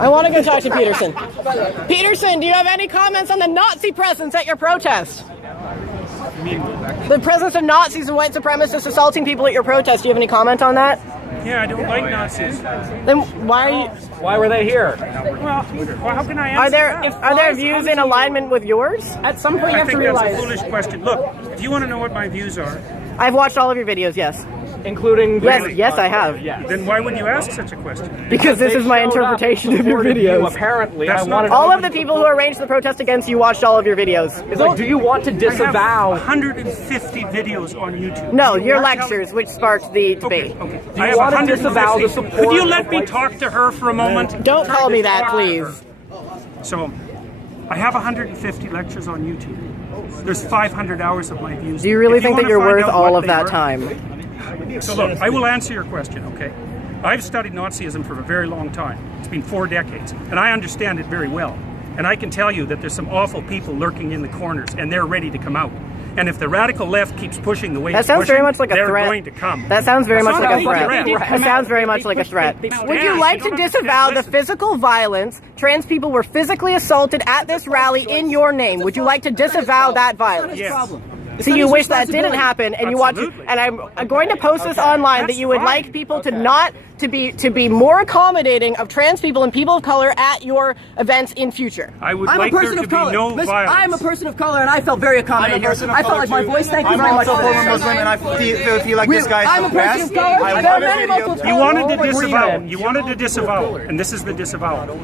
I want to go talk to Peterson. Peterson, do you have any comments on the Nazi presence at your protest? The presence of Nazis and white supremacists assaulting people at your protest. Do you have any comment on that? Yeah, I don't like Nazis. Then why are you? Why were they here? Well, how can I answer Are there views in alignment with yours? At some point, you have to realize. That's a foolish question. Look, if you want to know what my views are, I've watched all of your videos. Yes. Including yes, I have. Yeah. Then why would you ask such a question? Because this is my interpretation of your videos. Apparently, all of the people who arranged the protest against you watched all of your videos. It's like, do you want to disavow? I have 150 videos on YouTube. No, your lectures, which sparked the debate. Okay. Do you want to disavow the support? Could you let me talk to her for a moment? Don't call me that, please. So, I have 150 lectures on YouTube. There's 500 hours of my views. Do you really think that you're worth all of that time? So look, I will answer your question, okay? I've studied Nazism for a very long time. It's been 4 decades, and I understand it very well. And I can tell you that there's some awful people lurking in the corners, and they're ready to come out. And if the radical left keeps pushing the way that sounds very much like a threat. They're going to come. That sounds very much like a threat. That sounds very much like a threat. Would you like to disavow the physical violence? Trans people were physically assaulted at this rally in your name. Would you like to disavow that violence? Yes. So you wish that didn't happen, and you want to, and I'm going to post this online that you would like people to not to be more accommodating of trans people and people of color at your events in future. I would like there to be no violence. I'm a person of color, and I felt very accommodating here. I felt like my voice. Thank you very much. I'm also a former Muslim, and I feel like this guy I'm a person of color. I There are many Muslims. You wanted to disavow. You wanted to disavow, and this is the disavowal.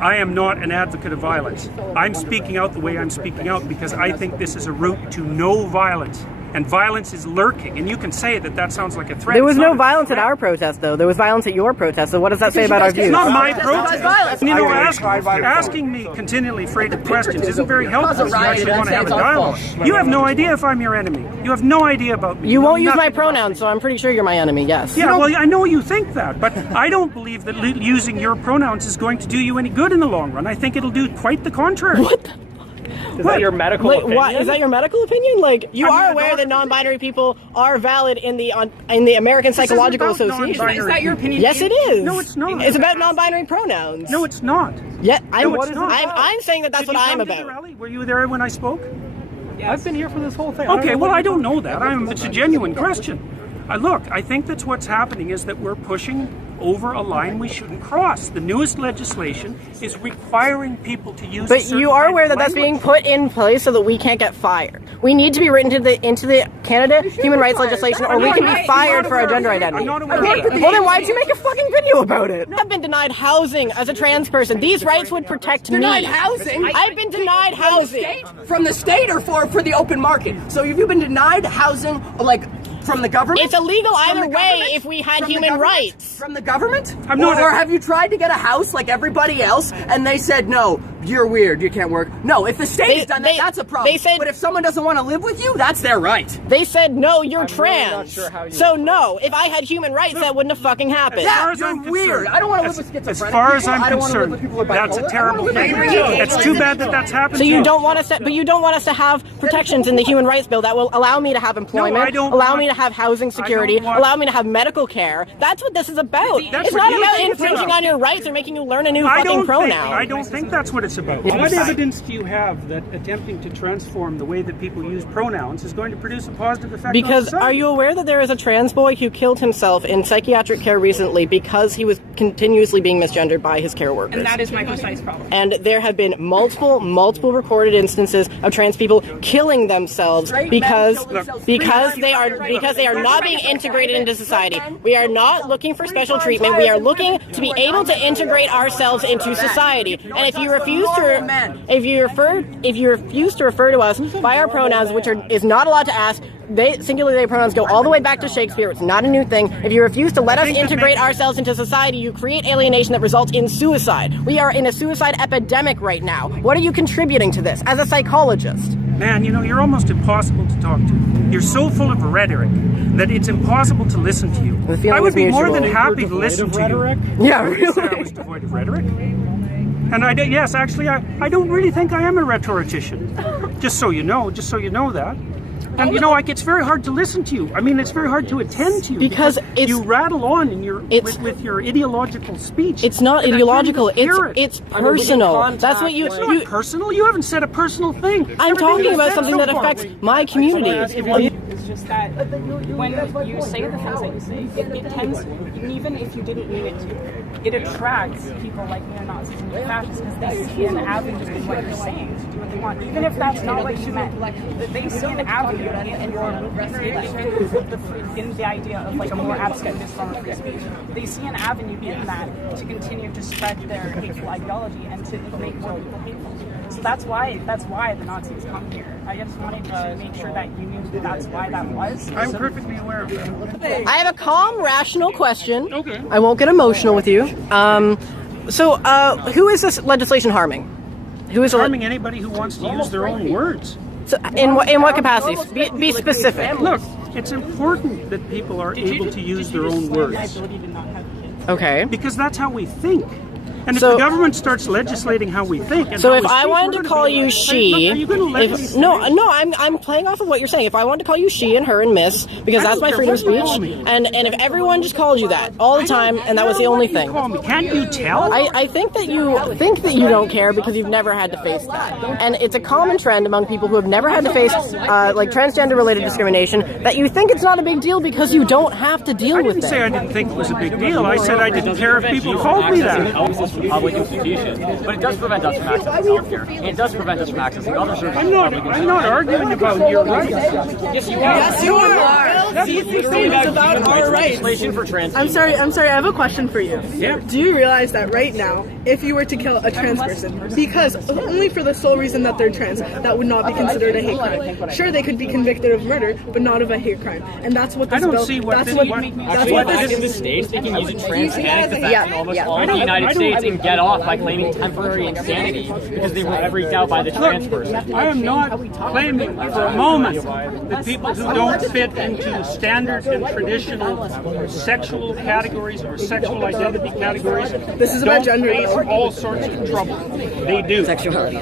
I am not an advocate of violence. I'm speaking out the way I'm speaking out because I think this is a route to no violence. And violence is lurking. And you can say that that sounds like a threat. There was no violence at our protest, though. There was violence at your protest. So what does that say about our views? It's not my protest. You know, asking me continually freighted questions isn't very helpful if you actually want to have a dialogue. You have no idea if I'm your enemy. You have no idea about me. You won't use my pronouns, so I'm pretty sure you're my enemy, yes. Yeah, well, I know you think that, but I don't believe that using your pronouns is going to do you any good in the long run. I think it'll do quite the contrary. What the? Is that your medical opinion? What, is that your medical opinion? Like, you are aware that non-binary people are valid in the American Psychological Association. Is that your opinion? Yes, it is. No, it's not. It's about non-binary pronouns. No, it's not. Yeah, I'm saying that that's what I'm about. Were you there when I spoke? I've been here for this whole thing. Okay, well, I don't know that. It's a genuine question. Look, I think that's what's happening is that we're pushing over a line we shouldn't cross. The newest legislation is requiring people to use. But you are aware that that's being put in place so that we can't get fired. We need to be written into the Canada human rights legislation, or we can be fired for our gender identity. Well, then why'd you make a fucking video about it? I've been denied housing as a trans person. These rights would protect me. Denied housing? I've been denied housing. From the state or for the open market? So have you been denied housing, like, from the government? It's illegal either way if we had human rights. From the government? Or have you tried to get a house like everybody else and they said, no, you're weird, you can't work? No, if the state has done that, that's a problem. But if someone doesn't want to live with you, that's their right. They said, no, you're trans. Really not sure so no, if I had human rights, that wouldn't have fucking happened. You're weird. I don't want to live with schizophrenic As far as I'm concerned, that's a terrible thing. It's too bad that that's happened. So you don't want us to, but you don't want us to have protections in the human rights bill that will allow me to have employment, allow me to have housing security, allow me to have medical care. That's what this is about. It's not about infringing on your rights or making you learn a new fucking pronoun. I don't think that's what it's about. What evidence do you have that attempting to transform the way that people use pronouns is going to produce a positive effect on society? Are you aware that there is a trans boy who killed himself in psychiatric care recently because he was continuously being misgendered by his care workers? And that is my precise problem. And there have been multiple recorded instances of trans people killing themselves because they are not being integrated into society. We are not looking for special treatment. We are looking to be able to integrate ourselves into society. And if you refuse to refer to us by our pronouns, which is not allowed to ask, singular they pronouns go all the way back to Shakespeare. It's not a new thing. If you refuse to let us integrate ourselves into society, you create alienation that results in suicide. We are in a suicide epidemic right now. What are you contributing to this as a psychologist? Man, you know, you're almost impossible to talk to. You're so full of rhetoric that it's impossible to listen to you. I would be more than happy to listen to you. Yeah, really? I was devoid of rhetoric. And I don't really think I am a rhetorician. Just so you know that. And you know, like, it's very hard to listen to you. I mean, it's very hard to attend to you because you rattle on in your with your ideological speech. It's not ideological. It's personal. That's what It's not personal. You haven't said a personal thing. I'm talking about something that affects my community. It's just that when you say the things that you say, it tends, even if you didn't mean it to, it attracts people like neo-Nazis and fascists because they see an avenue in what you're saying to do what they want. Even if that's not what you meant, they see an avenue in the idea of like a more abstract form of free speech. They see an avenue in that to continue to spread their hateful ideology and to make more people hateful. So that's why the Nazis come here. I just wanted to make sure that you knew that's why that was. I'm perfectly aware of that. I have a calm, rational question. Okay. I won't get emotional with you. Who is this legislation harming? Who is harming anybody who wants to use their own words? So in what capacities? Be specific. Look, it's important that people are able to use their own words. Okay. Because that's how we think. And if the government starts legislating how we think, and so if I wanted to call you she, are you going to let me I'm playing off of what you're saying. If I wanted to call you she and her and miss, because that's my freedom of speech, and if everyone just called you that all the time, and that was the only thing, can't you tell? I think that you don't care because you've never had to face that, and it's a common trend among people who have never had to face like transgender-related discrimination that you think it's not a big deal because you don't have to deal with it. I didn't say I didn't think it was a big deal. I said I didn't care if people called me that. For public institutions, but it does prevent us from accessing healthcare. And it does prevent us from accessing other services. I'm not arguing about your rights. Yes, you are. Yes, you are. These things about our rights. Legislation for trans I'm sorry. I have a question for you. Yeah. Do you realize that right now, if you were to kill a trans person, because only for the sole reason that they're trans, that would not be considered a hate crime. Sure, they could be convicted of murder, but not of a hate crime. And that's what this I don't bill. see what that's this, what. what That's what this. in the States, they can use a transgenic defense in almost all I of don't- the United I don't- States and get off by claiming temporary insanity because they were freaked out by the trans person. I am not claiming for a moment that people who don't fit into standard and traditional sexual categories or sexual identity categories This is about don't gender. face all sorts of trouble. They do.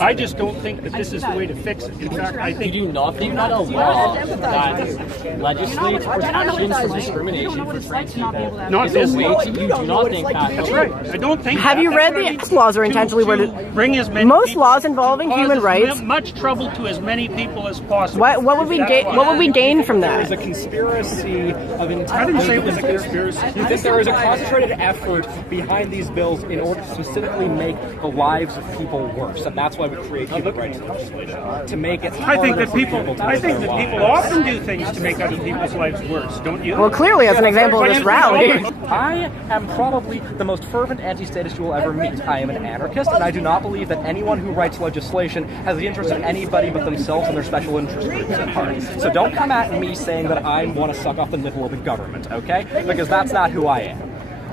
I just don't think that this is the way to fix it. In fact, I think You do not a law that legislates protections from discrimination for trans people. not this You way. do not think that. That's right. I don't think. Have you read the laws are intentionally worded? Bring as many Most people- laws involving human cause rights. much trouble to as many people as possible. What would we gain? What would we gain from There is that? a conspiracy of intent. I didn't say it was a conspiracy. You think there is a concentrated effort behind these bills in order to specifically make the lives of people worse, and that's why we create human rights legislation to make it. I think that harder for people. to I live think their that people lives. often do things to make other people's lives worse. Don't you? Well, clearly, as an example of this rally. I am probably the most fervent anti-statist you will ever meet. I am an anarchist, and I do not believe that anyone who writes legislation has the interest of anybody but themselves and their special interest groups at heart. So don't come at me saying that I want to suck off the nipple of the government, okay? Because that's not who I am.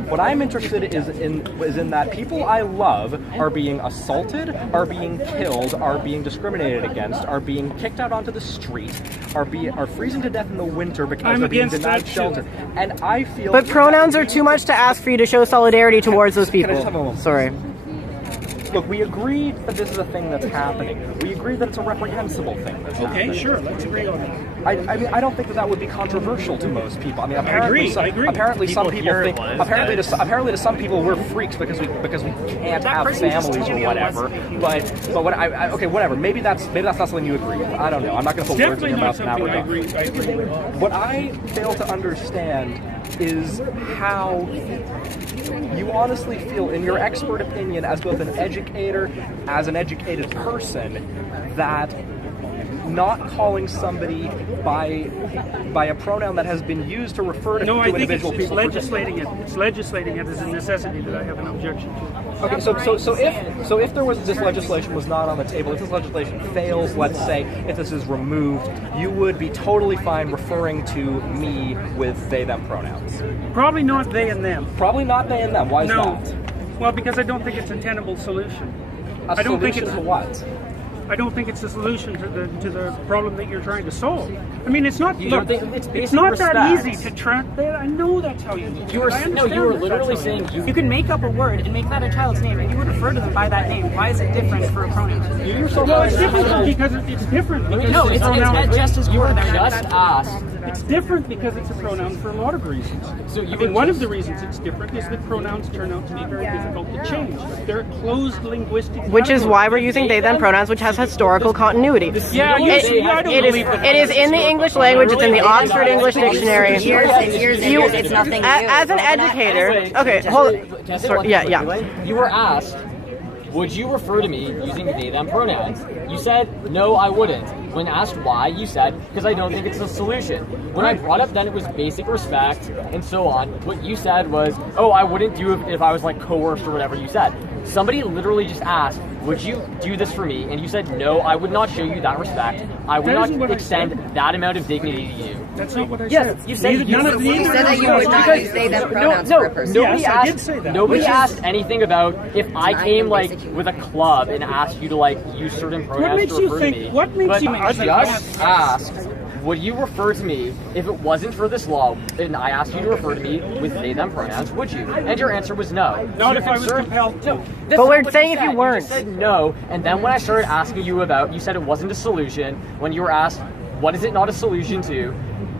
What I'm interested is in that people I love are being assaulted, are being killed, are being discriminated against, are being kicked out onto the street, are freezing to death in the winter because I'm they're being against denied that too. shelter. And I feel. But pronouns are too much to ask for you to show solidarity towards those Can I just have a people. moment? Sorry. Look, we agreed that this is a thing that's happening. We agreed that it's a reprehensible thing that's happening. Okay, sure. Let's agree on that. I mean, I don't think that would be controversial to most people. I mean, apparently, agree, I agree. Apparently, some People people here think. was Apparently, to some people, we're freaks because we can't have families or whatever. But what okay, whatever. Maybe that's not something you agree with. I don't know. I'm not going to put words in Definitely your not mouth in that something I regard. agree with. What I fail to understand is how you honestly feel, in your expert opinion, as both an educator, as an educated person, that not calling somebody by a pronoun that has been used to refer to, No, I think individual it's people. legislating it. It's legislating it as a necessity that I have an objection to. Okay, so if there was this legislation was not on the table, if this legislation fails, let's say, if this is removed, you would be totally fine referring to me with they them pronouns. Probably not they and them. Probably not they and them. Why is No. that? Well, because I don't think it's a tenable solution. A I don't think solution it's to what? I don't think it's a solution to the problem that you're trying to solve. I mean, it's not. Look, it's not that easy to track that. I know that's how you do it. You were literally saying you can make up a word and make that a child's name, and you would refer to them by that name. Why is it different for a pronoun? Well, it's different because it's different. No, it's just as you were just asked. It's different because it's a pronoun for a lot of reasons. So you one of the reasons it's different is that pronouns turn out to be very difficult to change. They're closed linguistic. Which is why we're using they them pronouns, which has historical continuity. Yeah, it is in the English language. It's in the Oxford English Dictionary. It's nothing new. As an educator, okay, hold on. Sorry, yeah. You were asked, would you refer to me using they them pronouns? You said, no, I wouldn't. When asked why, you said, because I don't think it's a solution. When I brought up then it was basic respect and so on, what you said was, oh, I wouldn't do it if I was like coerced or whatever you said. Somebody literally just asked, would you do this for me? And you said, no, I would not show you that respect. I would not extend that amount of dignity to you. That's not what I said. Yes, you said you said that you would not use they them pronouns for a person. Nobody I did say that. Nobody asked anything about if I came like with a club and asked you to like use certain pronouns to refer to me. What makes you I just asked, would you refer to me if it wasn't for this law and I asked you to refer to me with they them pronouns, would you? And your answer was no. Not if I was compelled to. But we're saying if you weren't. You said no, and then when I started asking you about, you said it wasn't a solution. When you were asked, what is it not a solution to?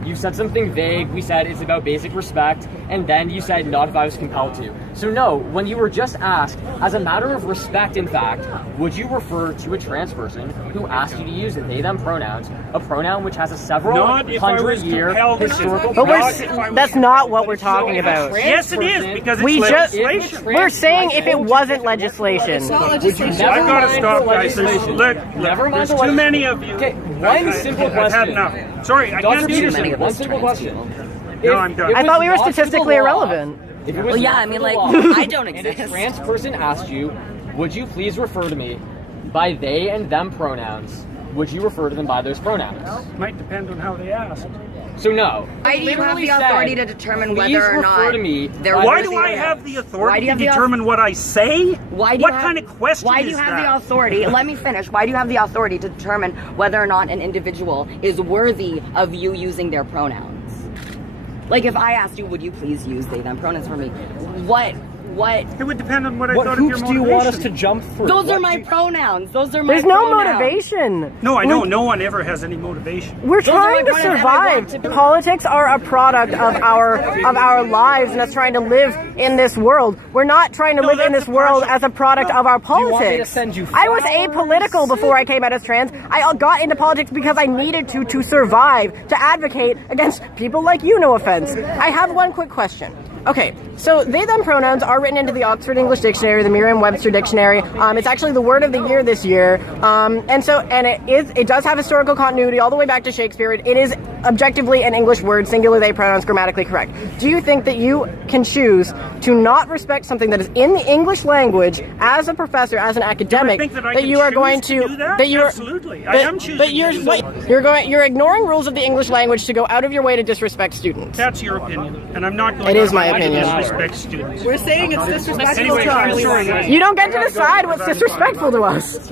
You said something vague. We said it's about basic respect, and then you said not if I was compelled to. So no, when you were just asked, as a matter of respect, in fact, would you refer to a trans person who asked you to use they them pronouns, a pronoun which has a several hundred-year historical? But that's not what we're talking about. Yes, it is because it's legislation. We're saying if it wasn't legislation. I've got to stop, guys. Look, there's too many of you. Okay, one simple question. I've had enough. Sorry, I can't do this. One simple question. No, I'm done. I thought we were statistically irrelevant. Well, yeah, I mean, like, I don't exist. And a trans person asked you, would you please refer to me by they and them pronouns? Would you refer to them by those pronouns? Might depend on how they asked. So no. Why do you have the authority to determine whether or not... Why do I have the authority to determine what I say? What kind of question is that? Why do you have the authority? Let me finish. Why do you have the authority to determine whether or not an individual is worthy of you using their pronouns? Like, if I asked you, would you please use they them pronouns for me? What? It would depend on what I thought of your motivation. What hoops do you want us to jump through? Those are my pronouns. Those are my There's pronouns. no motivation. No, I know. No one ever has any motivation. We're trying to survive. Politics are a product of our lives and us trying to live in this world. We're not trying to live in this world as a product of our politics. I was apolitical before I came out as trans. I got into politics because I needed to survive, to advocate against people like you, no offense. I have one quick question. Okay, so they them pronouns are written into the Oxford English Dictionary, the Merriam-Webster Dictionary. It's actually the word of the year this year, and it does have historical continuity all the way back to Shakespeare. It is objectively an English word, singular they pronouns, grammatically correct. Do you think that you can choose to not respect something that is in the English language as a professor, as an academic, that you are going to Absolutely, I am choosing. But you're ignoring rules of the English language to go out of your way to disrespect students. That's your opinion, and I'm not going It is my opinion. disrespect students. We're saying it's disrespectful Anyway, to I'm us. sorry. You don't get to decide what's disrespectful to us.